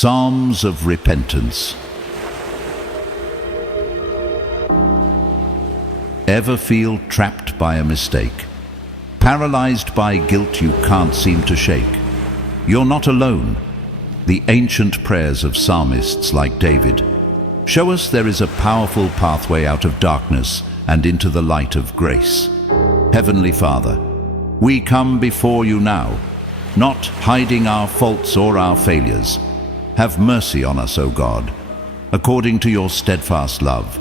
Psalms of Repentance. Ever feel trapped by a mistake? Paralyzed by guilt you can't seem to shake? You're not alone. The ancient prayers of psalmists like David show us there is a powerful pathway out of darkness and into the light of grace. Heavenly Father, we come before you now, not hiding our faults or our failures. Have mercy on us, O God, according to your steadfast love.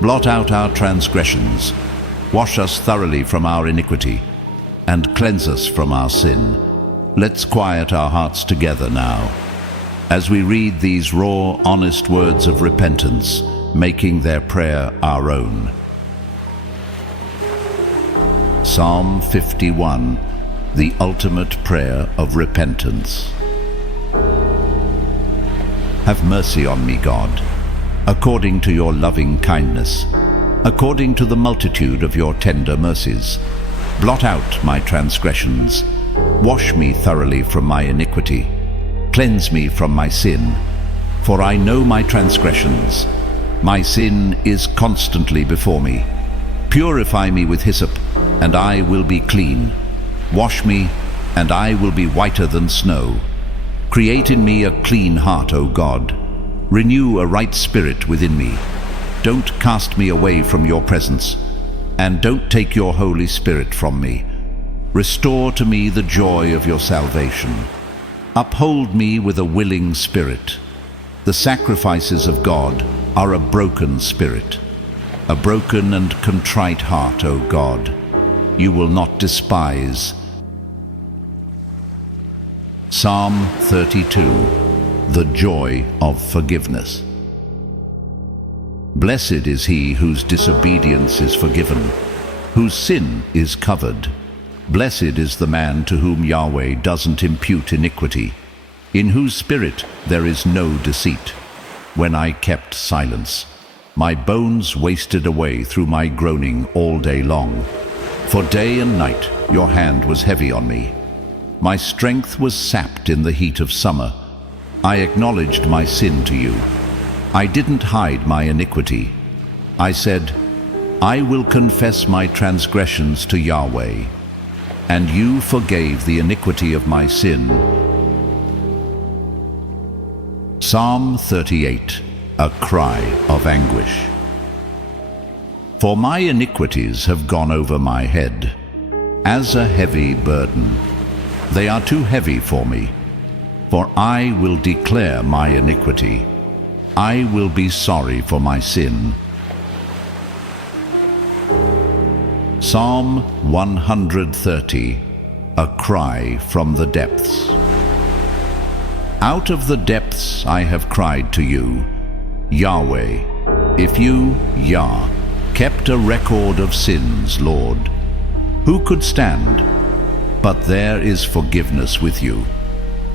Blot out our transgressions, wash us thoroughly from our iniquity, and cleanse us from our sin. Let's quiet our hearts together now, as we read these raw, honest words of repentance, making their prayer our own. Psalm 51, the ultimate prayer of repentance. Have mercy on me, God, according to your loving kindness, according to the multitude of your tender mercies. Blot out my transgressions, wash me thoroughly from my iniquity, cleanse me from my sin, for I know my transgressions. My sin is constantly before me. Purify me with hyssop, and I will be clean. Wash me, and I will be whiter than snow. Create in me a clean heart, O God. Renew a right spirit within me. Don't cast me away from your presence, and don't take your Holy Spirit from me. Restore to me the joy of your salvation. Uphold me with a willing spirit. The sacrifices of God are a broken spirit, a broken and contrite heart, O God, you will not despise. Psalm 32, the joy of forgiveness. Blessed is he whose disobedience is forgiven, whose sin is covered. Blessed is the man to whom Yahweh doesn't impute iniquity, in whose spirit there is no deceit. When I kept silence, my bones wasted away through my groaning all day long. For day and night your hand was heavy on me. My strength was sapped in the heat of summer. I acknowledged my sin to you. I didn't hide my iniquity. I said, I will confess my transgressions to Yahweh, and you forgave the iniquity of my sin. Psalm 38, a cry of anguish. For my iniquities have gone over my head, as a heavy burden. They are too heavy for me, for I will declare my iniquity. I will be sorry for my sin. Psalm 130, a cry from the depths. Out of the depths I have cried to you, Yahweh. If you, Yah, kept a record of sins, Lord, who could stand? But there is forgiveness with you.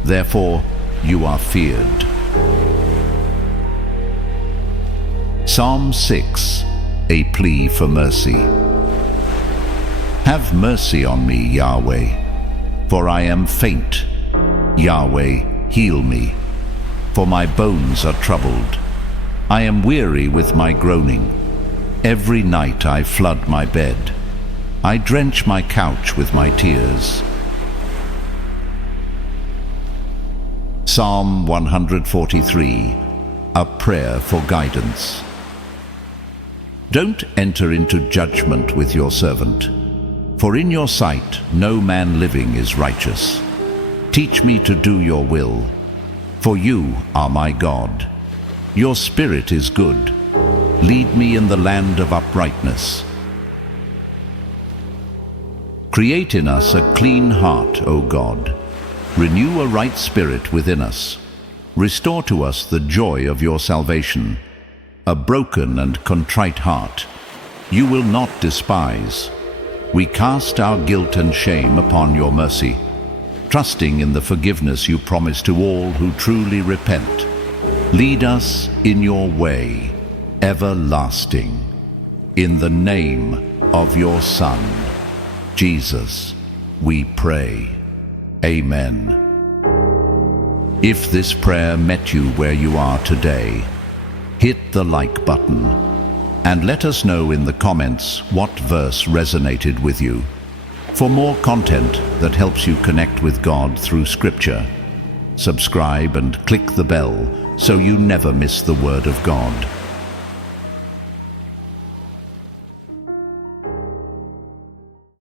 Therefore, you are feared. Psalm 6, a plea for mercy. Have mercy on me, Yahweh, for I am faint. Yahweh, heal me, for my bones are troubled. I am weary with my groaning. Every night I flood my bed. I drench my couch with my tears. Psalm 143, a prayer for guidance. Don't enter into judgment with your servant, for in your sight no man living is righteous. Teach me to do your will, for you are my God. Your spirit is good. Lead me in the land of uprightness. Create in us a clean heart, O God. Renew a right spirit within us. Restore to us the joy of your salvation. A broken and contrite heart you will not despise. We cast our guilt and shame upon your mercy, trusting in the forgiveness you promise to all who truly repent. Lead us in your way, everlasting, in the name of your Son, Jesus, we pray. Amen. If this prayer met you where you are today, hit the like button and let us know in the comments what verse resonated with you. For more content that helps you connect with God through Scripture, subscribe and click the bell so you never miss the Word of God.